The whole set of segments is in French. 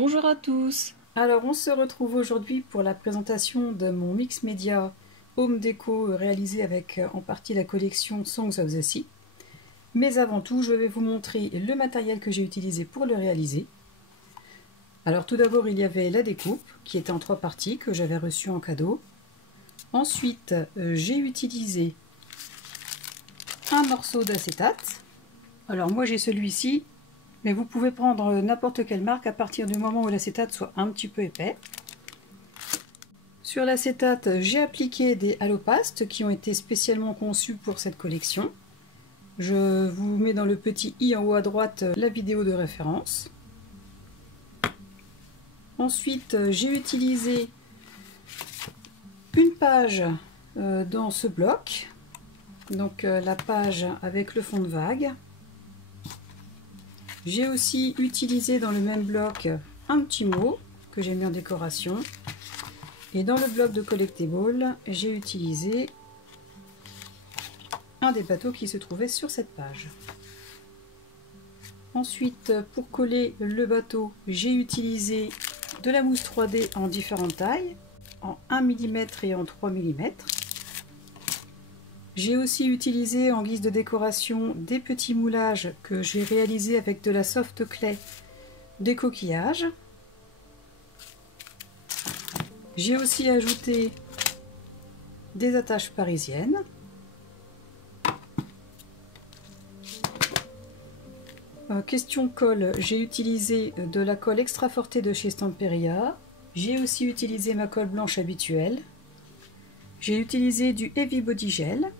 Bonjour à tous. Alors on se retrouve aujourd'hui pour la présentation de mon mix média Home Déco réalisé avec en partie la collection Songs of the Sea. Mais avant tout, je vais vous montrer le matériel que j'ai utilisé pour le réaliser. Alors tout d'abord, il y avait la découpe qui était en 3 parties que j'avais reçue en cadeau. Ensuite, j'ai utilisé un morceau d'acétate. Alors moi j'ai celui-ci, mais vous pouvez prendre n'importe quelle marque à partir du moment où l'acétate soit un petit peu épais. Sur l'acétate, j'ai appliqué des halopastes qui ont été spécialement conçus pour cette collection. Je vous mets dans le petit i en haut à droite la vidéo de référence. Ensuite, j'ai utilisé une page dans ce bloc, donc la page avec le fond de vague. J'ai aussi utilisé dans le même bloc un petit mot que j'ai mis en décoration. Et dans le bloc de collectible, j'ai utilisé un des bateaux qui se trouvait sur cette page. Ensuite, pour coller le bateau, j'ai utilisé de la mousse 3D en différentes tailles, en 1 mm et en 3 mm. J'ai aussi utilisé en guise de décoration des petits moulages que j'ai réalisés avec de la soft clay, des coquillages. J'ai aussi ajouté des attaches parisiennes. Question colle, j'ai utilisé de la colle extra forte de chez Stamperia. J'ai aussi utilisé ma colle blanche habituelle. J'ai utilisé du Heavy Body Gel,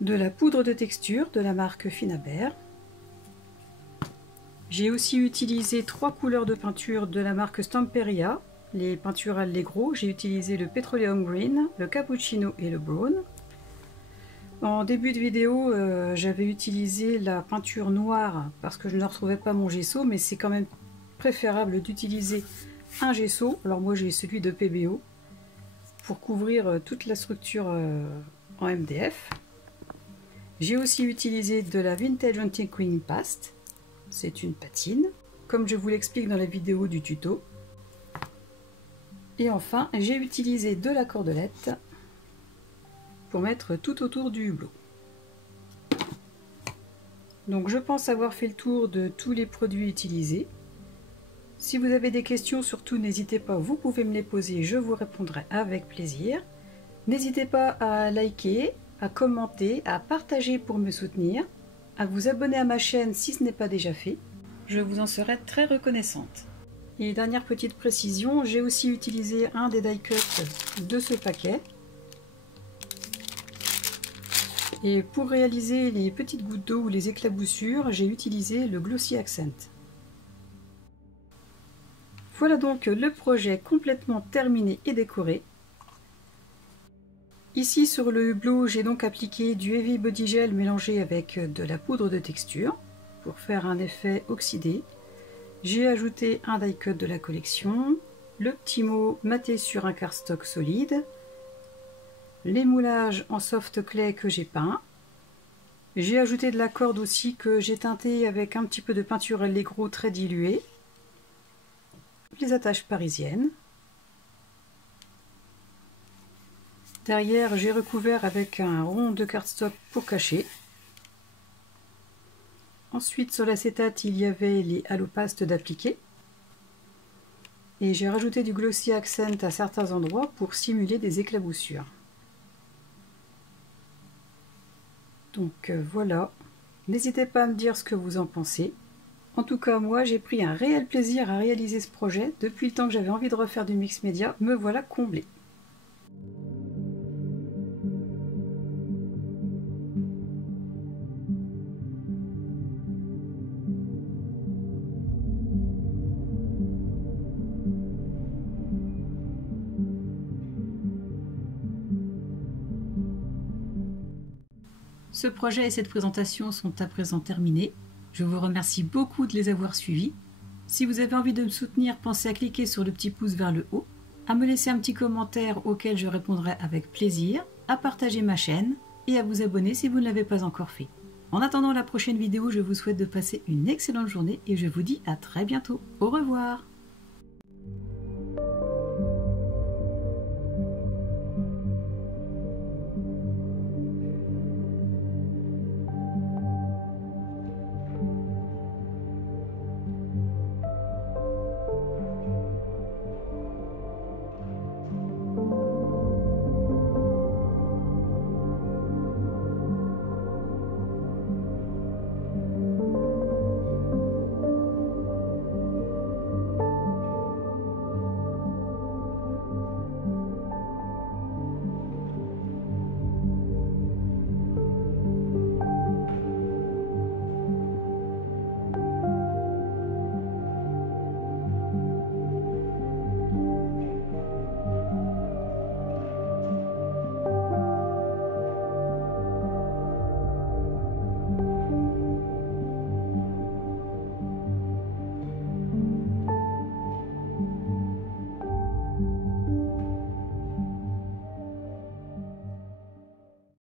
de la poudre de texture de la marque Finaber. J'ai aussi utilisé 3 couleurs de peinture de la marque Stamperia, les peintures Allegro. J'ai utilisé le Petroleum Green, le Cappuccino et le Brown. En début de vidéo, j'avais utilisé la peinture noire parce que je ne retrouvais pas mon gesso, mais c'est quand même préférable d'utiliser un gesso. Alors moi j'ai celui de PBO pour couvrir toute la structure en MDF. J'ai aussi utilisé de la Vintage Antiquing Paste, c'est une patine, comme je vous l'explique dans la vidéo du tuto. Et enfin, j'ai utilisé de la cordelette pour mettre tout autour du hublot. Donc je pense avoir fait le tour de tous les produits utilisés. Si vous avez des questions, surtout n'hésitez pas, vous pouvez me les poser, je vous répondrai avec plaisir. N'hésitez pas à liker, à commenter, à partager pour me soutenir, à vous abonner à ma chaîne si ce n'est pas déjà fait. Je vous en serai très reconnaissante. Et dernière petite précision, j'ai aussi utilisé un des die cuts de ce paquet. Et pour réaliser les petites gouttes d'eau ou les éclaboussures, j'ai utilisé le Glossy Accent. Voilà donc le projet complètement terminé et décoré. Ici sur le hublot, j'ai donc appliqué du Heavy Body Gel mélangé avec de la poudre de texture pour faire un effet oxydé. J'ai ajouté un die cut de la collection, le petit mot maté sur un cardstock solide, les moulages en soft clay que j'ai peint. J'ai ajouté de la corde aussi que j'ai teintée avec un petit peu de peinture Allegro très diluée, les attaches parisiennes. Derrière, j'ai recouvert avec un rond de cardstock pour cacher. Ensuite, sur l'acétate, il y avait les halopastes d'appliquer. Et j'ai rajouté du Glossy Accent à certains endroits pour simuler des éclaboussures. Donc voilà. N'hésitez pas à me dire ce que vous en pensez. En tout cas, moi, j'ai pris un réel plaisir à réaliser ce projet. Depuis le temps que j'avais envie de refaire du mix média, me voilà comblée. Ce projet et cette présentation sont à présent terminés. Je vous remercie beaucoup de les avoir suivis. Si vous avez envie de me soutenir, pensez à cliquer sur le petit pouce vers le haut, à me laisser un petit commentaire auquel je répondrai avec plaisir, à partager ma chaîne et à vous abonner si vous ne l'avez pas encore fait. En attendant la prochaine vidéo, je vous souhaite de passer une excellente journée et je vous dis à très bientôt. Au revoir!